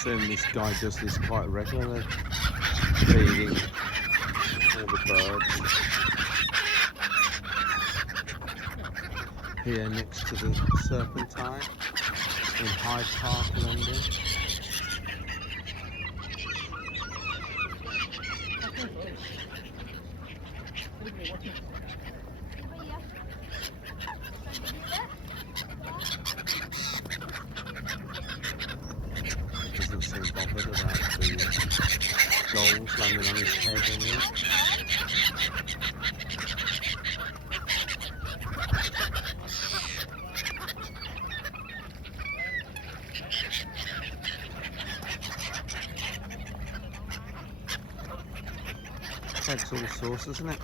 assume this guy does this quite regularly, feeding all the birds. Here next to the Serpentine in Hyde Park, London. Doesn't seem bothered about the goals landing on his head anyway. Takes all sorts, doesn't it?